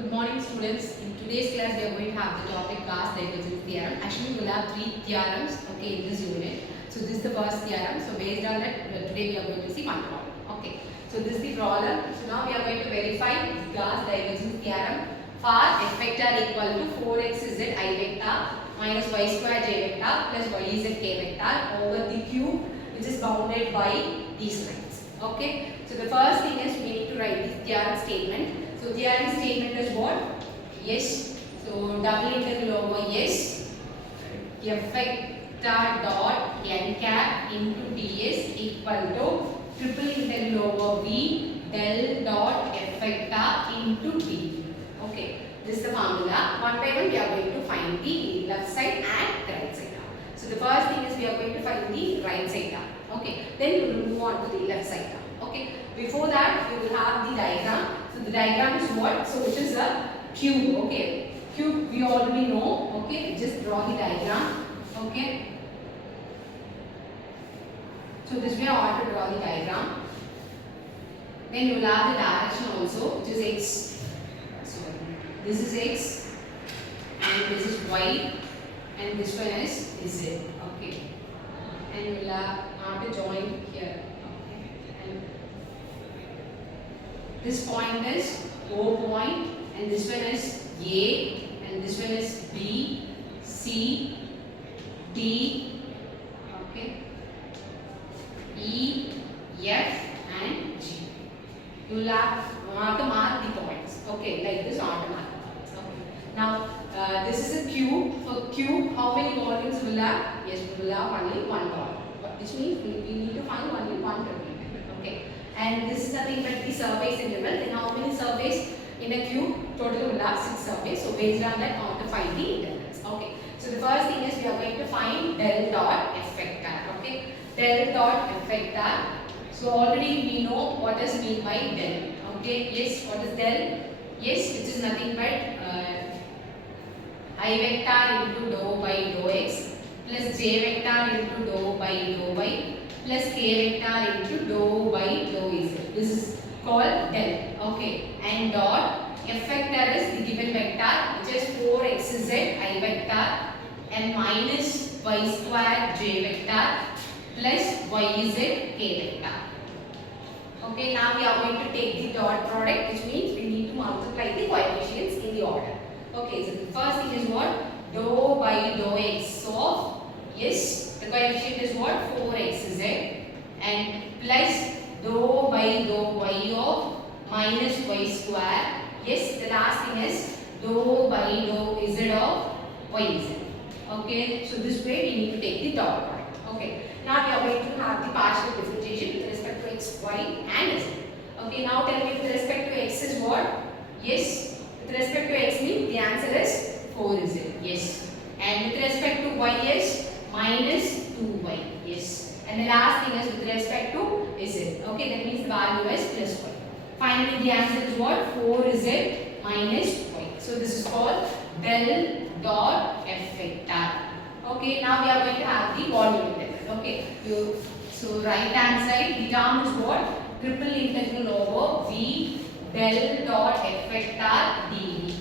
Good morning, students. In today's class, we are going to have the topic Gauss Divergence Theorem. Actually, we will have three theorems, in this unit. So this is the first theorem. So based on that, today we are going to see one problem. Okay. So this is the problem. So now we are going to verify Gauss Divergence Theorem for f vector equal to 4xz I vector minus y square j vector plus yz k vector over the cube which is bounded by these lines. Okay. So the first thing is we need to write this theorem statement. So theorem statement is what? Yes. So double integral over yes f vector dot n cap into ds equal to triple integral over v del dot f vector into d. Okay. This is the formula. One by one we are going to find the left side and the right side. So the first thing is we are going to find the right side. Okay. Then we will move on to the left side. Okay. Before that we will have the diagram. So the diagram is what? So which is a cube. Okay. Cube we already know. Okay. Just draw the diagram. Okay. So this way I want to draw the diagram. Then you will have the direction also, which is x. So this is x and this is y and this one is z. Okay. And you will have to join here. This point is O point and this one is A and this one is B, C, D, okay, E, F and G. You will have to mark the points. Okay, like this mark the points. Okay. Now this is a cube. For cube, how many volumes will have? Yes, we will have only one volume. Which means we need to find only one triple. Okay. And this is nothing but the surface interval. Then how many surface in a cube? Total will have 6 surface. So based on that, I want to find the intervals. Okay. So the first thing is we are going to find del dot f vector. Okay. Del dot f vector. So already we know what is mean by del. Okay. Yes. What is del? Yes, which is nothing but I vector into dou by dou x plus j vector into dou by dou y plus k vector into dou by dou z. This is called del. Okay. And dot f vector is the given vector which is 4xz I vector and minus y square j vector plus yz k vector. Okay. Now we are going to take the dot product, which means we need to multiply the coefficients in the order. Okay. So the first thing is what? Dou by dou x. So yes, the coefficient is what? 4xz and plus dou by dou y of minus y square. Yes, the last thing is dou by dou z of yz. Okay, so this way we need to take the dot product. Okay, now we are going to have the partial differentiation with respect to x, y and z. Okay, now tell me with respect to x is what? Yes, with respect to x means the answer is 4z. Yes, and with respect to y is minus 2y. Yes. And the last thing is with respect to z. Okay, that means the value is plus y. Finally, the answer is what? 4z minus y. So this is called del dot f vector. Okay, now we are going to have the volume integral. Okay, so right hand side, the term is what? Triple integral over v del dot f vector dv.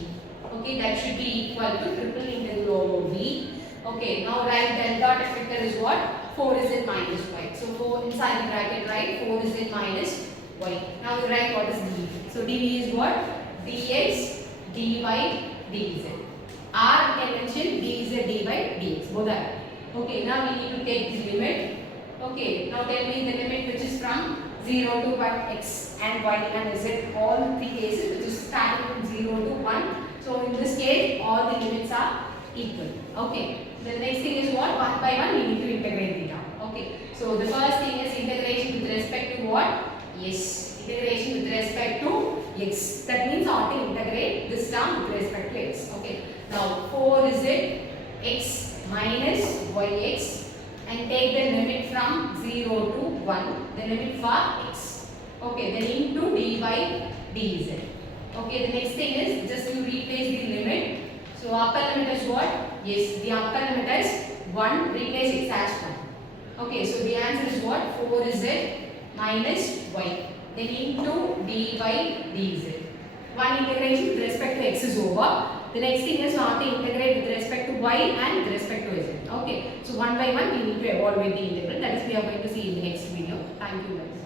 Okay, that should be equal to triple integral over v. Okay, now write del dot f vector is what? 4z minus y. So 4 inside the bracket write 4z minus y. Now you write what is dv. So dv is what? dx, dy, dz. R we can mention dz, dy, dx. Both are. Okay, now we need to take the limit. Okay, now tell me the limit which is from 0 to 1 x and y and z. All three cases which is starting from 0 to 1. So in this case all the limits are equal. Okay. The next thing is what? One by one we need to integrate the term. Okay. So the first thing is integration with respect to what? Yes. Integration with respect to x. That means I want to integrate this term with respect to x. Okay. Now 4 is it x minus yx and take the limit from 0 to 1. The limit for x. Okay. Then into dy dz. Okay. The next thing is just you replace the limit. So upper limit is what? Yes, the upper limit is 1, replace x as 1. Okay, so the answer is what? 4z minus y. Then into dy dz. one integration with respect to x is over. The next thing is we have to integrate with respect to y and with respect to z. Okay. So one by one we need to evaluate the integral. That is we are going to see in the next video. Thank you guys.